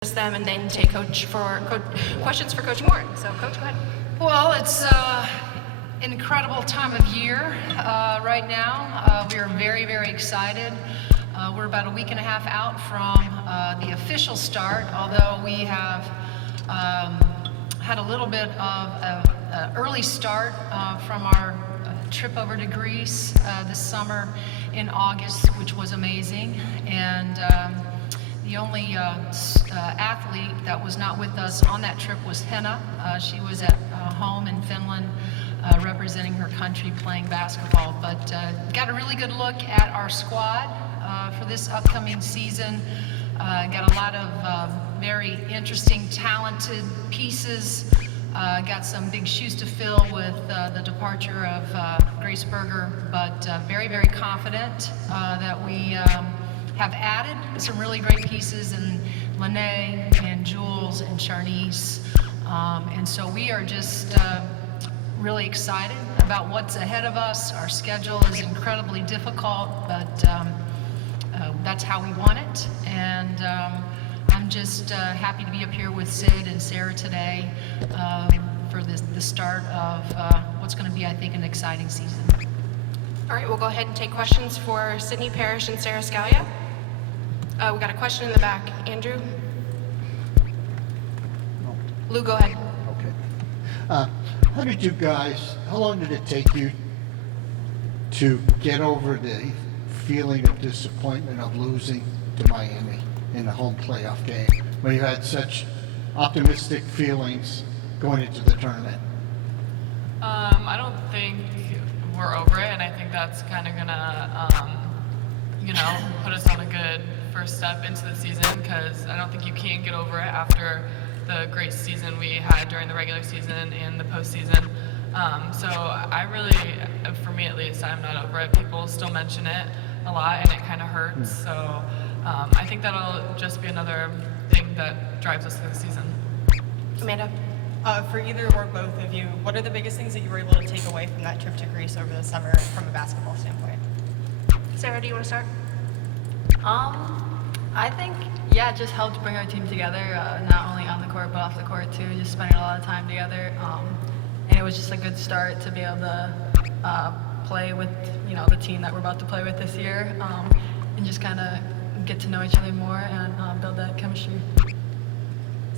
them and then take questions for Coach Moren. So, Coach, go ahead. Well, it's an incredible time of year right now. We are very, very excited. We're about a week and a half out from the official start, although we have had a little bit of an early start from our trip over to Greece this summer in August, which was amazing. And the only athlete that was not with us on that trip was Henna. She was at home in Finland representing her country playing basketball. But got a really good look at our squad for this upcoming season. Got a lot of very interesting, talented pieces. Got some big shoes to fill with the departure of Grace Berger, but very, very confident that we have added some really great pieces in Lene and Jules and Charnice. And so we are just really excited about what's ahead of us. Our schedule is incredibly difficult, but that's how we want it. And I'm just happy to be up here with Sid and Sara today for the start of what's going to be, I think, an exciting season. All right, we'll go ahead and take questions for Sydney Parrish and Sara Scalia. We got a question in the back. Andrew? No. Lou, go ahead. Okay. How long did it take you to get over the feeling of disappointment of losing to Miami in the home playoff game, when you had such optimistic feelings going into the tournament? I don't think we're over it, and I think that's kind of gonna, put us on a good first step into the season, because I don't think you can get over it after the great season we had during the regular season and the postseason. So I really, for me at least, I'm not over it. People still mention it a lot, and it kind of hurts. So I think that'll just be another thing that drives us through the season. Amanda? For either or both of you, what are the biggest things that you were able to take away from that trip to Greece over the summer from a basketball standpoint? Sara, do you want to start? I think, it just helped bring our team together, not only on the court, but off the court too, just spending a lot of time together. And it was just a good start to be able to play with, the team that we're about to play with this year, and just kind of get to know each other more and build that chemistry.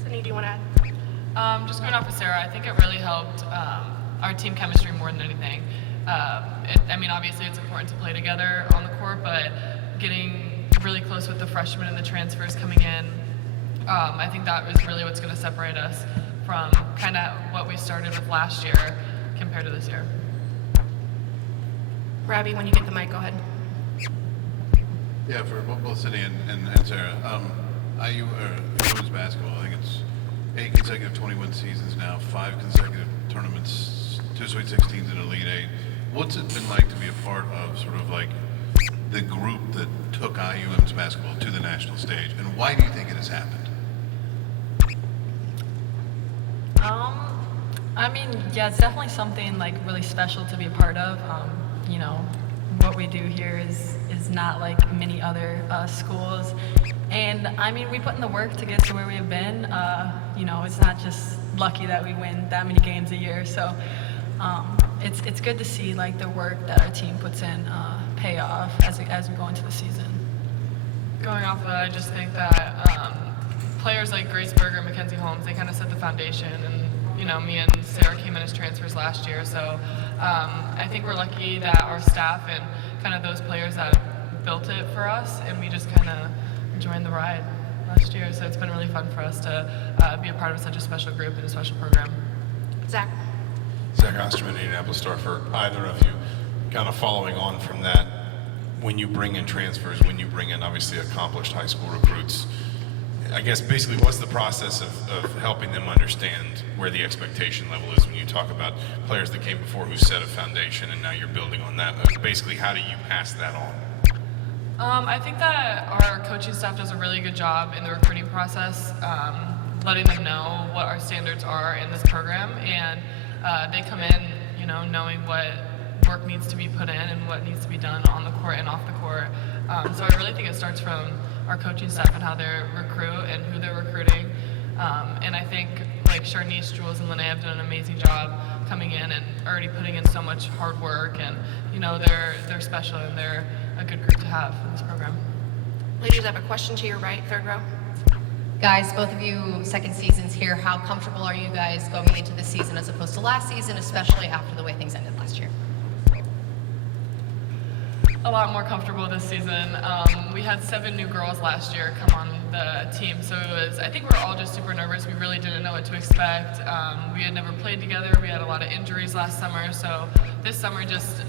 Sydney, do you want to add? Just going off of Sara, I think it really helped our team chemistry more than anything. Obviously it's important to play together on the court, but getting really close with the freshmen and the transfers coming in, I think that was really what's going to separate us from kind of what we started with last year compared to this year. Robbie, when you get the mic, go ahead. Yeah, for both Sydney and Sara. IU women's basketball, I think it's 8 consecutive 21 seasons now, 5 consecutive tournaments, 2 Sweet 16s and Elite 8. What's it been like to be a part of sort of like the group that took IU women's basketball to the national stage, and why do you think it has happened? It's definitely something like really special to be a part of. What we do here is not like many other schools. And we put in the work to get to where we have been. It's not just lucky that we win that many games a year. So it's good to see like the work that our team puts in pay off as we go into the season. Going off of that, I just think that players like Grace Berger and Mackenzie Holmes, they kind of set the foundation. And me and Sara came in as transfers last year, so I think we're lucky that our staff and kind of those players that built it for us, and we just kind of joined the ride last year. So it's been really fun for us to be a part of such a special group and a special program. Zach? Zach Osterman, Indianapolis Star. For either of you, kind of following on from that, when you bring in transfers, when you bring in obviously accomplished high school recruits, I guess basically what's the process of helping them understand where the expectation level is when you talk about players that came before who set a foundation and now you're building on that? Basically, how do you pass that on? I think that our coaching staff does a really good job in the recruiting process, letting them know what our standards are in this program, and they come in, knowing what work needs to be put in and what needs to be done on the court and off the court. So I really think it starts from our coaching staff and how they recruit and who they're recruiting. And I think like Charnice, Jules, and Lene have done an amazing job coming in and already putting in so much hard work. And you know they're special and they're a good group to have in this program. Ladies, I have a question to your right, third row. Guys, both of you second seasons here. How comfortable are you guys going into this season as opposed to last season, especially after the way things ended last year? A lot more comfortable this season. We had 7 new girls last year come on the team, so I think we're all just super nervous. We really didn't know what to expect. We had never played together. We had a lot of injuries last summer, so this summer just,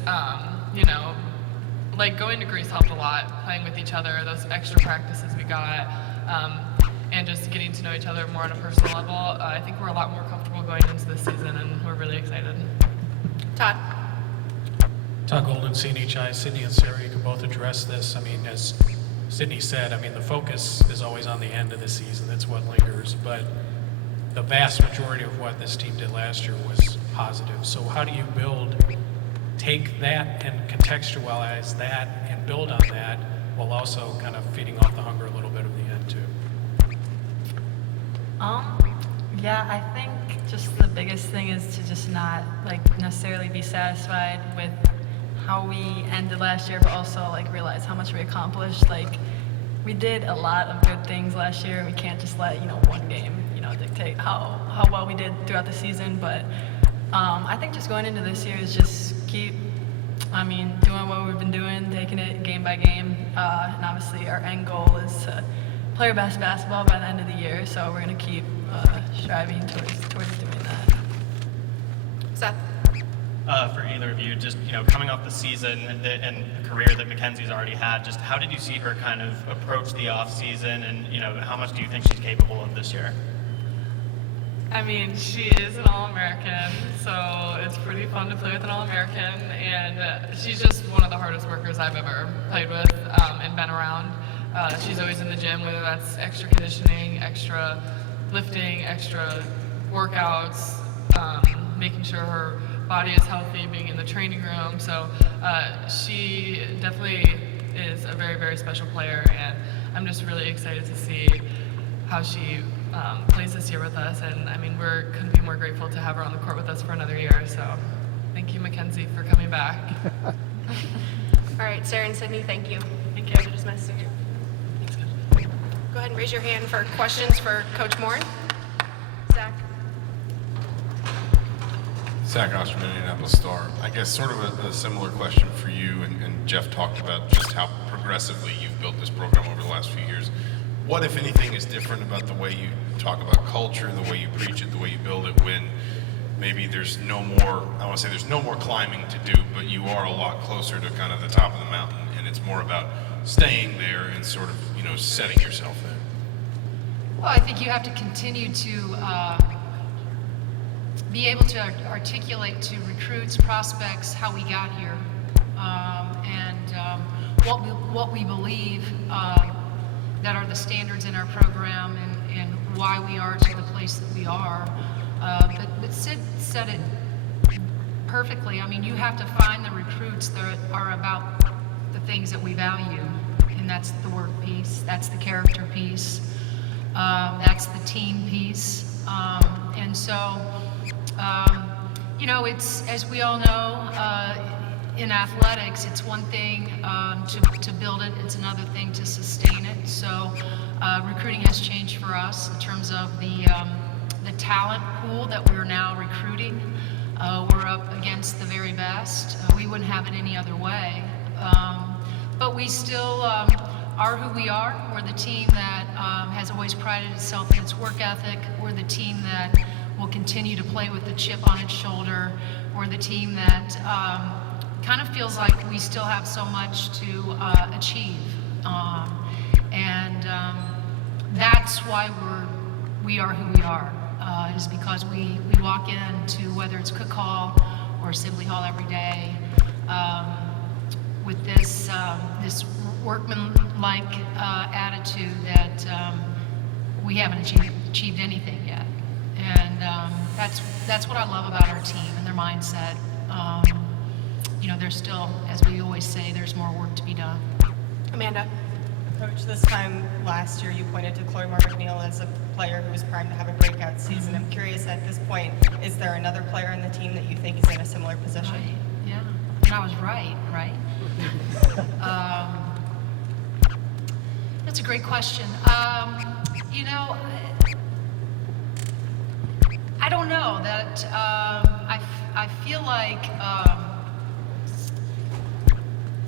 like going to Greece helped a lot, playing with each other, those extra practices we got, and just getting to know each other more on a personal level. I think we're a lot more comfortable going into this season, and we're really excited. Todd. Todd Golden, CNHI, Sydney and Sara, you can both address this. I mean, as Sydney said, I mean, the focus is always on the end of the season. That's what lingers. But the vast majority of what this team did last year was positive. So how do you take that and contextualize that and build on that while also kind of feeding off the hunger a little bit of the end too? Yeah, I think just the biggest thing is to just not like necessarily be satisfied with how we ended last year, but also like realize how much we accomplished. Like we did a lot of good things last year, and we can't just let one game dictate how well we did throughout the season. But I think just going into this year is just keep doing what we've been doing, taking it game by game, and obviously our end goal is to play our best basketball by the end of the year. So we're gonna keep striving towards doing that. Seth. For either of you, just coming off the season and career that Mackenzie's already had, just how did you see her kind of approach the off season, and how much do you think she's capable of this year? I mean, she is an All-American, so it's pretty fun to play with an All-American, and she's just one of the hardest workers I've ever played with and been around. She's always in the gym, whether that's extra conditioning, extra lifting, extra workouts, making sure her body is healthy, being in the training room. So she definitely is a very, very special player, and I'm just really excited to see how she plays this year with us. And I mean, we're couldn't be more grateful to have her on the court with us for another year. So thank you, Mackenzie, for coming back. All right, Sarah and Sydney, thank you. Thank you. Guys are dismissed. Thanks, Coach. Go ahead and raise your hand for questions for Coach Moren. Zach. Zach Osterman, Indianapolis Star. I guess sort of a similar question for you, and Jeff talked about just how progressively you've built this program over the last few years. What, if anything, is different about the way you talk about culture, the way you preach it, the way you build it, when maybe there's no more, I want to say there's no more climbing to do, but you are a lot closer to kind of the top of the mountain, and it's more about staying there and sort of, setting yourself there? Well, I think you have to continue to be able to articulate to recruits, prospects, how we got here, and what we believe that are the standards in our program, and why we are to the place that we are. But Sid said it perfectly. I mean, you have to find the recruits that are about the things that we value, and that's the work piece, that's the character piece, that's the team piece, and so. It's, as we all know, in athletics, it's one thing to build it, it's another thing to sustain it. So recruiting has changed for us in terms of the talent pool that we're now recruiting. We're up against the very best. We wouldn't have it any other way. But we still are who we are. We're the team that has always prided itself in its work ethic. We're the team that will continue to play with the chip on its shoulder. We're the team that kind of feels like we still have so much to achieve. And that's why we are who we are, is because we walk into, whether it's Cook Hall or Sibley Hall every day, with this workman-like attitude that we haven't achieved anything yet. And that's what I love about our team and their mindset. There's still, as we always say, there's more work to be done. Amanda. Coach, this time last year you pointed to Chloe McNeil as a player who was primed to have a breakout season. I'm curious at this point, is there another player in the team that you think is in a similar position? Right, yeah. And I was right? That's a great question. You know, I don't know that I feel like,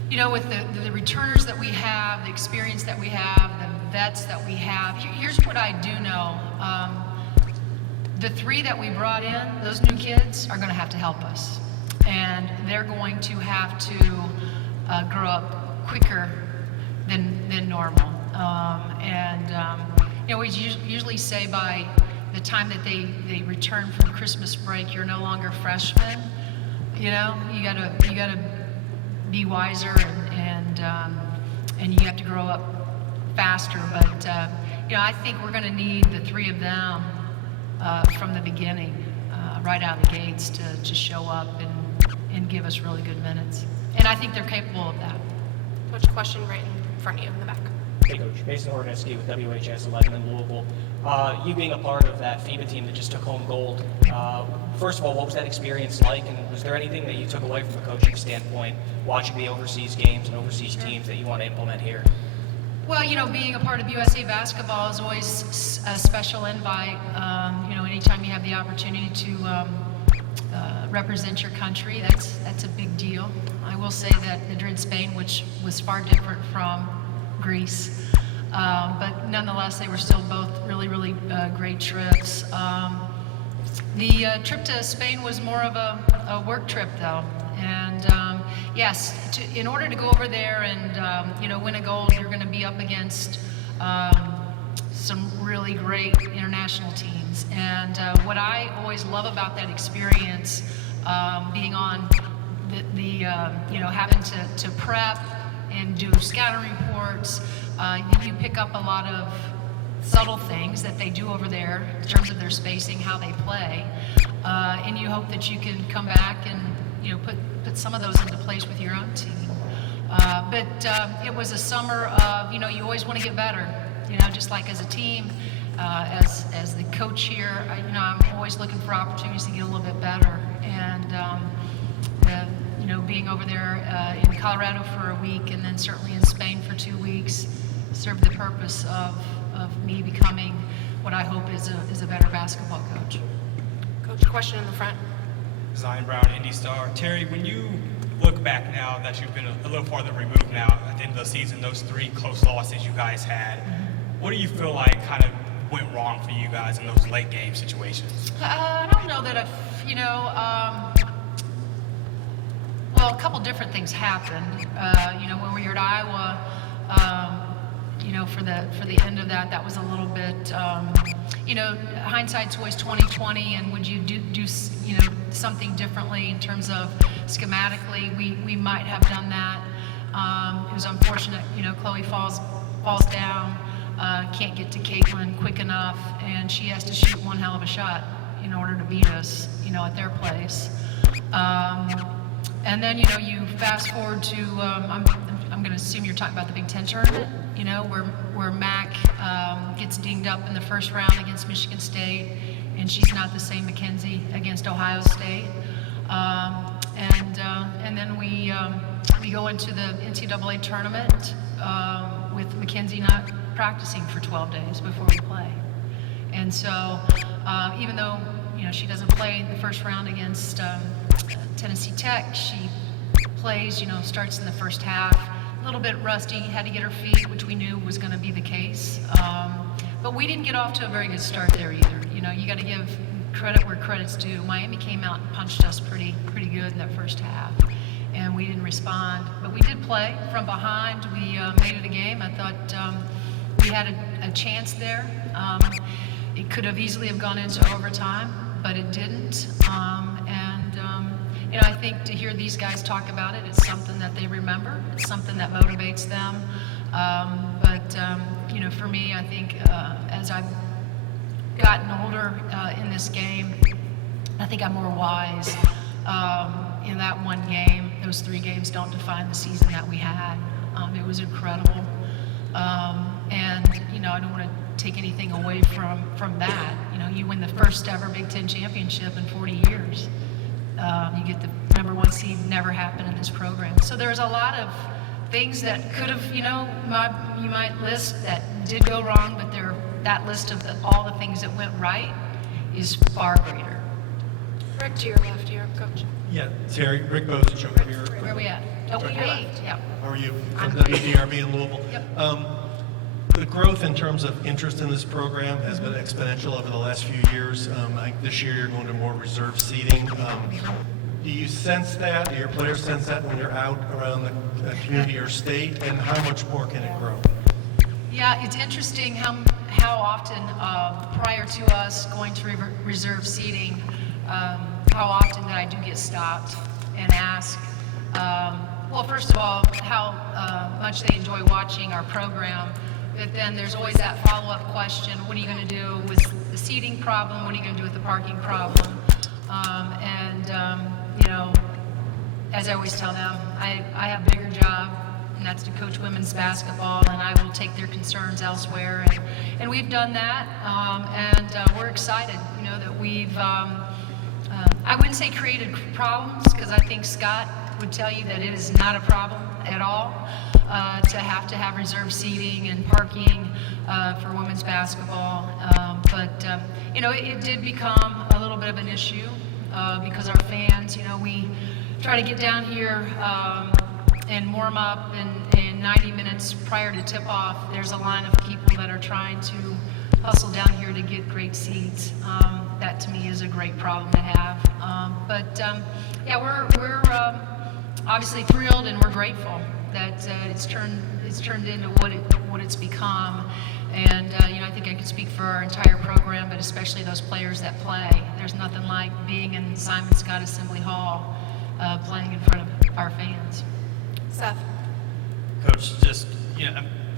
you know, with the returners that we have, the experience that we have, the vets that we have, here's what I do know. The 3 that we brought in, those new kids, are going to have to help us. And they're going to have to grow up quicker than normal. You know, we usually say by the time that they return from Christmas break, you're no longer freshmen. You know, you gotta be wiser and you have to grow up faster. But you know, I think we're going to need the 3 of them from the beginning, right out of the gates, to show up and give us really good minutes. And I think they're capable of that. Coach, question right in front of you in the back. Hey Coach, Mason Hornetsky with WHS 11 in Louisville. You being a part of that FIBA team that just took home gold, first of all, what was that experience like, and was there anything that you took away from a coaching standpoint, watching the overseas games and overseas teams that you want to implement here? Well, you know, being a part of USA basketball is always a special invite. You know, anytime you have the opportunity to represent your country, that's a big deal. I will say that Madrid, Spain, which was far different from Greece, but nonetheless, they were still both really great trips. The trip to Spain was more of a work trip, though, and yes, in order to go over there and you know, win a gold, you're going to be up against some really great international teams. And what I always love about that experience, being on the you know, having to prep and do scouting reports, you pick up a lot of subtle things that they do over there in terms of their spacing, how they play, and you hope that you can come back and, you know, put some of those into place with your own team. But it was a summer of, you know, you always want to get better, you know, just like as a team, as the coach here, you know, I'm always looking for opportunities to get a little bit better. And you know, being over there in Colorado for a week and then certainly in Spain for 2 weeks served the purpose of me becoming what I hope is a better basketball coach. Coach, question in the front. Zion Brown, Indy Star. Terry, when you look back now that you've been a little farther removed now at the end of the season, those 3 close losses you guys had, what do you feel like kind of went wrong for you guys in those late game situations? I don't know that you know, well, a couple different things happened. You know, when we were at Iowa, you know, for the end of that was a little bit, you know, hindsight's always 20/20, and would you do you know, something differently in terms of schematically? We might have done that. It was unfortunate, you know, Chloe falls down, can't get to Caitlin quick enough, and she has to shoot one hell of a shot in order to beat us, you know, at their place. And then, you know, you fast forward to, I'm going to assume you're talking about the Big Ten tournament, you know, where Mac gets dinged up in the first round against Michigan State, and she's not the same Mackenzie against Ohio State. And then we go into the NCAA tournament with Mackenzie not practicing for 12 days before we play. And so even though, you know, she doesn't play the first round against Tennessee Tech, she plays, you know, starts in the first half, a little bit rusty, had to get her feet, which we knew was going to be the case. But we didn't get off to a very good start there either. You know, you got to give credit where credit's due. Miami came out and punched us pretty good in that first half, and we didn't respond. But we did play from behind. We made it a game. I thought we had a chance there. It could have easily have gone into overtime, but it didn't. You know, I think to hear these guys talk about it, it's something that they remember. It's something that motivates them. You know, for me, I think as I've gotten older in this game, I think I'm more wise. In that one game, those 3 games don't define the season that we had. It was incredible. And, I don't want to take anything away from that. You win the first ever Big Ten championship in 40 years. You get the #1 seed, never happened in this program. So there's a lot of things that could have, you might list that did go wrong, but that list of all the things that went right is far greater. Rick, to your left here, Coach. Yeah, Terry, Rick Bozich over here. Where are we at? Oh, we eight, yeah. How are you? I'm From WDRB in Louisville. Yep. The growth in terms of interest in this program has been exponential over the last few years. I think this year you're going to more reserve seating. Do you sense that? Do your players sense that when you're out around the community or state? And how much more can it grow? Yeah, it's interesting how often, prior to us going to reserve seating, how often that I do get stopped and asked, well, first of all, how much they enjoy watching our program, but then there's always that follow-up question, what are you going to do with the seating problem? What are you going to do with the parking problem? As I always tell them, I have a bigger job, and that's to coach women's basketball, and I will take their concerns elsewhere. And we've done that, and we're excited, that we've, I wouldn't say created problems, because I think Scott would tell you that it is not a problem at all to have reserved seating and parking for women's basketball. It did become a little bit of an issue because our fans, we try to get down here and warm up, and 90 minutes prior to tip-off, there's a line of people that are trying to hustle down here to get great seats. That to me is a great problem to have. We're obviously thrilled, and we're grateful that it's turned into what it's become. And I think I could speak for our entire program, but especially those players that play. There's nothing like being in Simon Scott Assembly Hall, playing in front of our fans. Seth. Coach, just,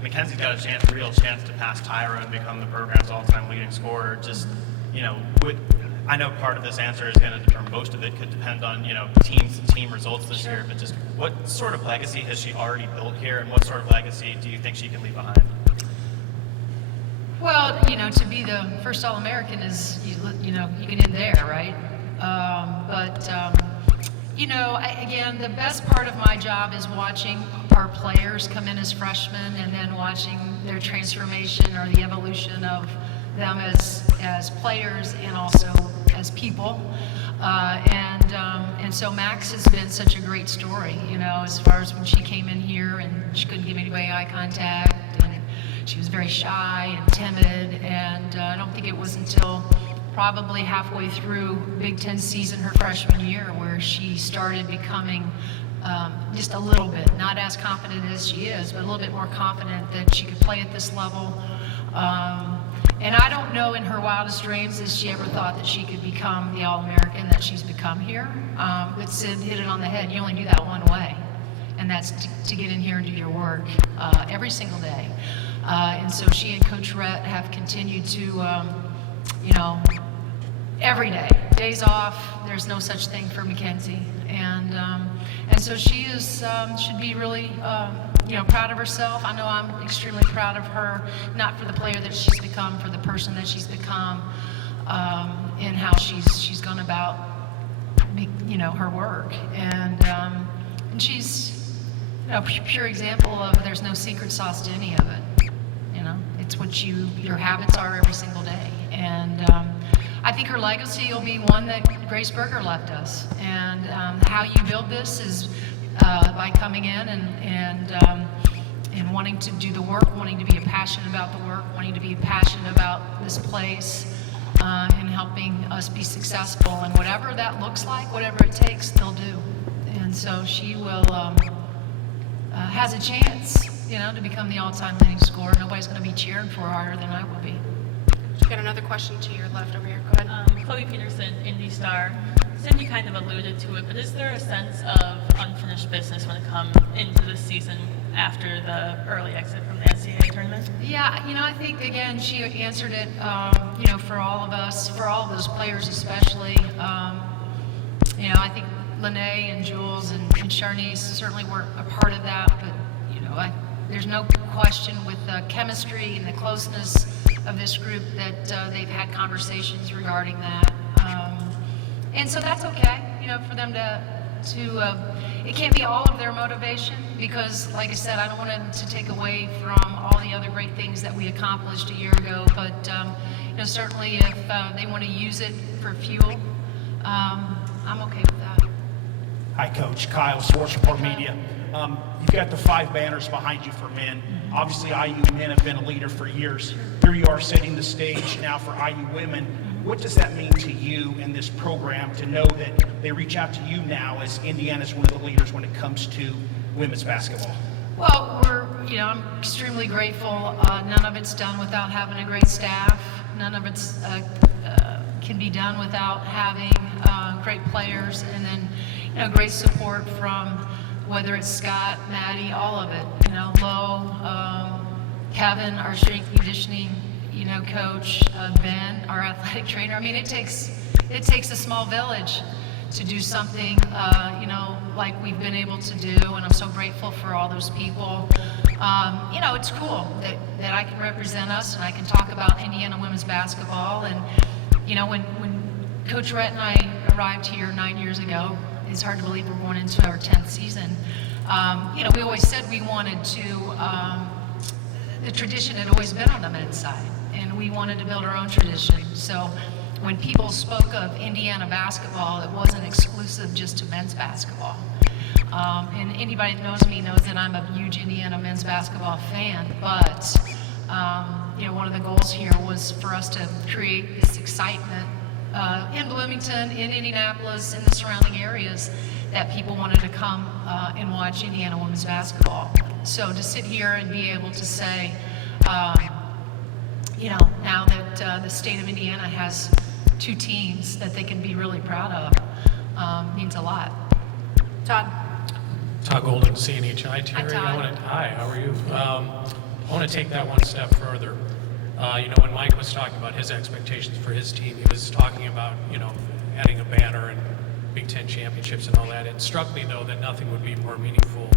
Mackenzie's got a real chance to pass Tyra and become the program's all-time leading scorer. Just, I know part of this answer is going to determine, most of it could depend on, team results this year, but just what sort of legacy has she already built here, and what sort of legacy do you think she can leave behind? Well, to be the first All-American is, you can end there, right? Again, the best part of my job is watching our players come in as freshmen, and then watching their transformation or the evolution of them as players and also as people. And so Max has been such a great story, as far as when she came in here and she couldn't give anybody eye contact, and she was very shy and timid, and I don't think it was until probably halfway through Big Ten season her freshman year where she started becoming just a little bit, not as confident as she is, but a little bit more confident that she could play at this level. And I don't know in her wildest dreams that she ever thought that she could become the All-American that she's become here. But Sid hit it on the head. You only do that one way, and that's to get in here and do your work every single day. And so she and Coach Rhett have continued to, every day, days off, there's no such thing for Mackenzie. And so she should be really, proud of herself. I know I'm extremely proud of her, not for the player that she's become, for the person that she's become, and how she's gone about, her work. And she's a pure example of there's no secret sauce to any of it. It's what your habits are every single day. And I think her legacy will be one that Grace Berger left us. And how you build this is by coming in and wanting to do the work, wanting to be passionate about the work, wanting to be passionate about this place, and helping us be successful. And whatever that looks like, whatever it takes, they'll do. And so she will has a chance, to become the all-time leading scorer. Nobody's going to be cheering for her harder than I will be. We got another question to your left over here. Go ahead. Chloe Peterson, Indy Star. Cindy kind of alluded to it, but is there a sense of unfinished business when it comes into the season after the early exit from the NCAA tournament? Yeah, I think, again, she answered it, for all of us, for all of those players especially. I think Lene and Jules and Charnice certainly weren't a part of that, but, there's no question with the chemistry and the closeness of this group that they've had conversations regarding that. And so that's okay, for them to it can't be all of their motivation because, like I said, I don't want them to take away from all the other great things that we accomplished a year ago. But certainly, if they want to use it for fuel, I'm okay with that. Hi, Coach. Kyle, Sports Report Media. You've got the 5 banners behind you for men. Obviously, IU men have been a leader for years. Here you are setting the stage now for IU women. What does that mean to you and this program to know that they reach out to you now as Indiana's one of the leaders when it comes to women's basketball? Well, I'm extremely grateful. None of it's done without having a great staff. None of it's can be done without having great players and then, great support from whether it's Scott, Maddie, all of it. Lo, Kevin, our strength conditioning, coach, Ben, our athletic trainer. I mean, it takes a small village to do something, like we've been able to do, and I'm so grateful for all those people. It's cool that I can represent us and I can talk about Indiana women's basketball. And, when Coach Rhett and I arrived here 9 years ago, it's hard to believe we're going into our 10th season. We always said we wanted to, the tradition had always been on the men's side, and we wanted to build our own tradition. So when people spoke of Indiana basketball, it wasn't exclusive just to men's basketball. And anybody that knows me knows that I'm a huge Indiana men's basketball fan, but one of the goals here was for us to create this excitement in Bloomington, in Indianapolis, in the surrounding areas that people wanted to come and watch Indiana women's basketball. So to sit here and be able to say, now that the state of Indiana has 2 teams that they can be really proud of, means a lot. Todd. Todd Golden, CNHI. Terry, Hi, how are you? I want to take that one step further. When Mike was talking about his expectations for his team, he was talking about, adding a banner and Big Ten championships and all that. It struck me, though, that nothing would be more meaningful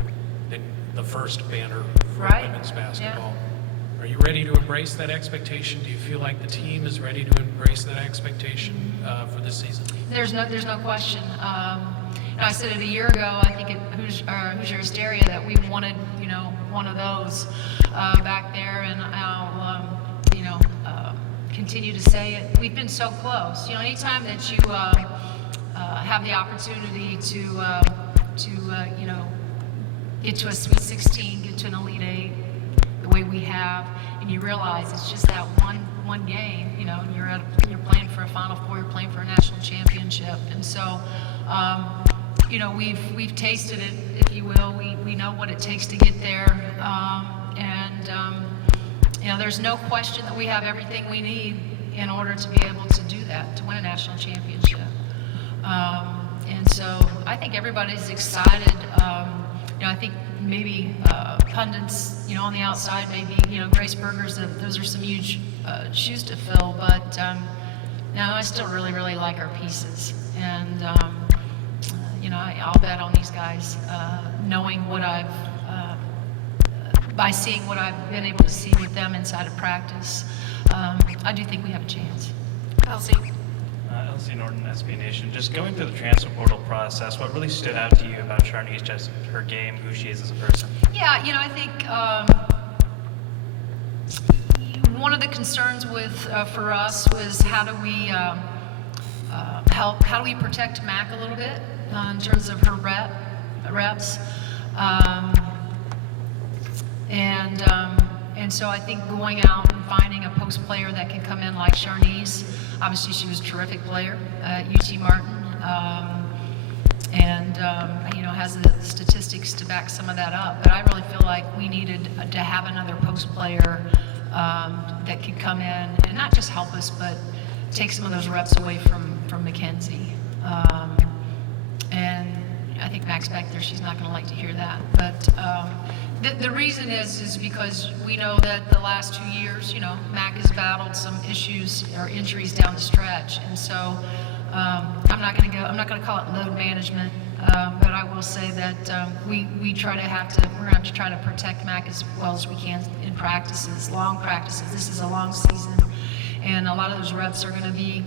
than the first banner for women's basketball. Yeah. Are you ready to embrace that expectation? Do you feel like the team is ready to embrace that expectation for this season? There's no question. I said it a year ago, I think at Hoosier Hysteria, that we wanted, one of those back there, and I'll, continue to say it. We've been so close. Anytime that you have the opportunity to get to a Sweet 16, get to an Elite 8, the way we have, and you realize it's just that one game. You're playing for a Final Four, you're playing for a national championship, and so. We've tasted it, if you will. We know what it takes to get there, there's no question that we have everything we need in order to be able to do that, to win a national championship. And so I think everybody's excited. I think maybe pundits, on the outside, maybe Grace Berger's. Those are some huge shoes to fill, but no, I still really, really like our pieces, and. I'll bet on these guys, knowing what by seeing what I've been able to see with them inside of practice. I do think we have a chance. Elsie. Elsie Norton, SB Nation. Just going through the transfer portal process, what really stood out to you about Charnice, just her game, who she is as a person? Yeah, I think one of the concerns for us was how do we how do we protect Mac a little bit? In terms of her reps, and so I think going out and finding a post player that can come in like Charnice. Obviously, she was a terrific player at UT Martin, and has the statistics to back some of that up. But I really feel like we needed to have another post player that could come in and not just help us, but take some of those reps away from Mackenzie. And I think Mac's back there, she's not going to like to hear that. But the reason is because we know that the last 2 years, Mac has battled some issues or injuries down the stretch. And so I'm not going to call it load management. but I will say that we're going to have to try to protect Mac as well as we can in practices, long practices. This is a long season, and a lot of those reps are going to be,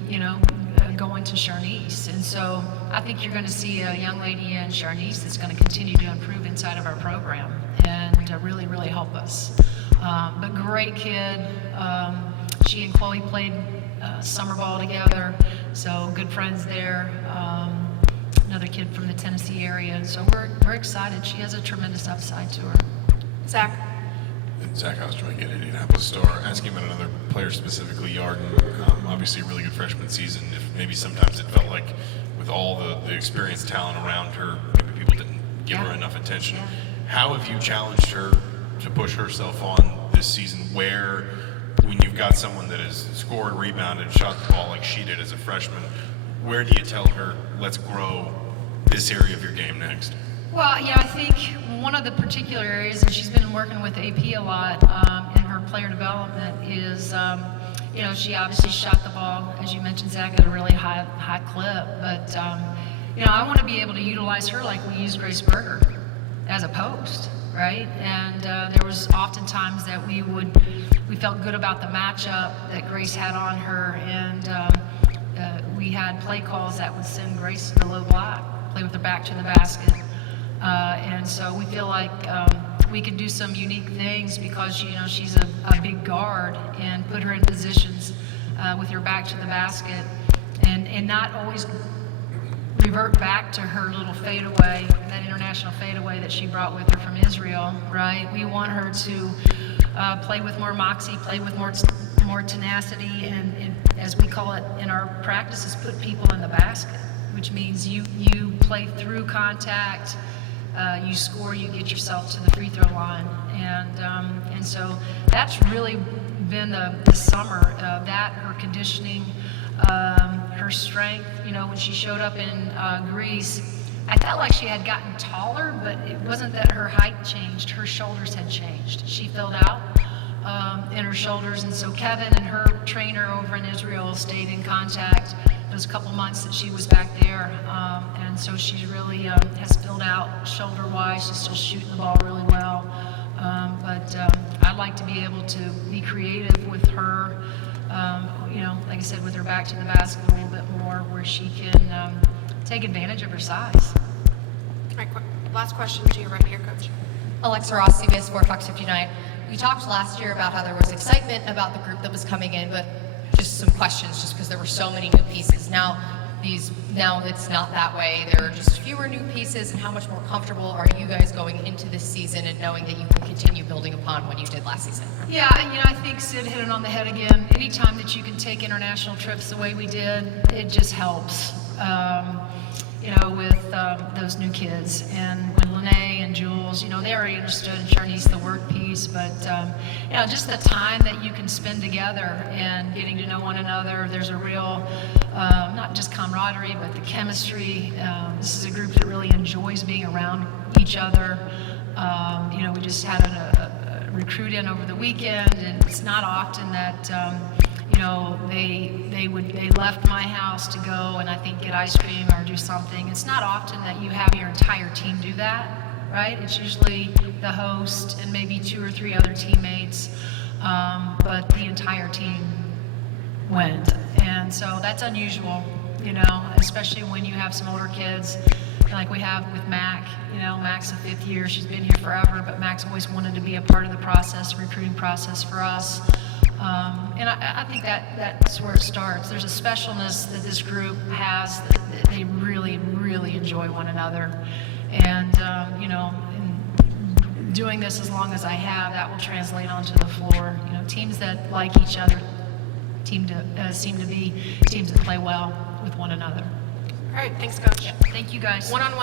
going to Charnice. And so I think you're going to see a young lady in Charnice that's going to continue to improve inside of our program and really, really help us. But great kid. She and Chloe played summer ball together, so good friends there. Another kid from the Tennessee area. So we're excited. She has a tremendous upside to her. Zach? And Zach Oster again, Indianapolis Star, asking about another player specifically, Yarden. Obviously a really good freshman season. If maybe sometimes it felt like with all the experienced talent around her, maybe people didn't give her enough attention. How have you challenged her to push herself on this season, where when you've got someone that has scored, rebounded, shot the ball like she did as a freshman, where do you tell her, let's grow this area of your game next? Well, I think one of the particular areas, and she's been working with AP a lot in her player development, is, she obviously shot the ball, as you mentioned, Zach, at a really high clip. But, I want to be able to utilize her like we use Grace Berger as a post, right? And there was oftentimes that we felt good about the matchup that Grace had on her, and we had play calls that would send Grace to the low block, play with her back to the basket. And so we feel like we could do some unique things because, she's a big guard, and put her in positions with her back to the basket, and not always revert back to her little fadeaway, that international fadeaway that she brought with her from Israel, right? We want her to play with more moxie, play with more tenacity, and as we call it in our practices, put people in the basket, which means you play through contact, you score, you get yourself to the free throw line, and so that's really been the summer, that her conditioning, her strength. When she showed up in Greece, I felt like she had gotten taller, but it wasn't that her height changed, her shoulders had changed. She filled out in her shoulders, and so Kevin and her trainer over in Israel stayed in contact those couple months that she was back there, and so she really has filled out shoulder-wise. She's still shooting the ball really well, but I'd like to be able to be creative with her, like I said, with her back to the basket a little bit more, where she can take advantage of her size. All right, last question to you right here, Coach. Alexa Ross, CBS Sport, Fox 59. We talked last year about how there was excitement about the group that was coming in, but just some questions just because there were so many new pieces. Now it's not that way. There are just fewer new pieces, and how much more comfortable are you guys going into this season and knowing that you can continue building upon what you did last season? Yeah, I think Sid hit it on the head again. Anytime that you can take international trips the way we did, it just helps. With those new kids, and when Lene and Jules, they already understood Charnice the work piece, but just the time that you can spend together and getting to know one another. There's a real, not just camaraderie, but the chemistry. This is a group that really enjoys being around each other. We just had a recruit in over the weekend, and it's not often that they left my house to go and I think get ice cream or do something. It's not often that you have your entire team do that, right? It's usually the host and maybe 2 or 3 other teammates, but the entire team went. And so that's unusual, especially when you have some older kids like we have with Mac. Mac's a 5th year, she's been here forever, but Mac's always wanted to be a part of the process, recruiting process for us. And I think that's where it starts. There's a specialness that this group has that they really, really enjoy one another. And, in doing this as long as I have, that will translate onto the floor. Teams that like each other seem to be teams that play well with one another. All right, thanks, Coach. Thank you, guys. One-on-one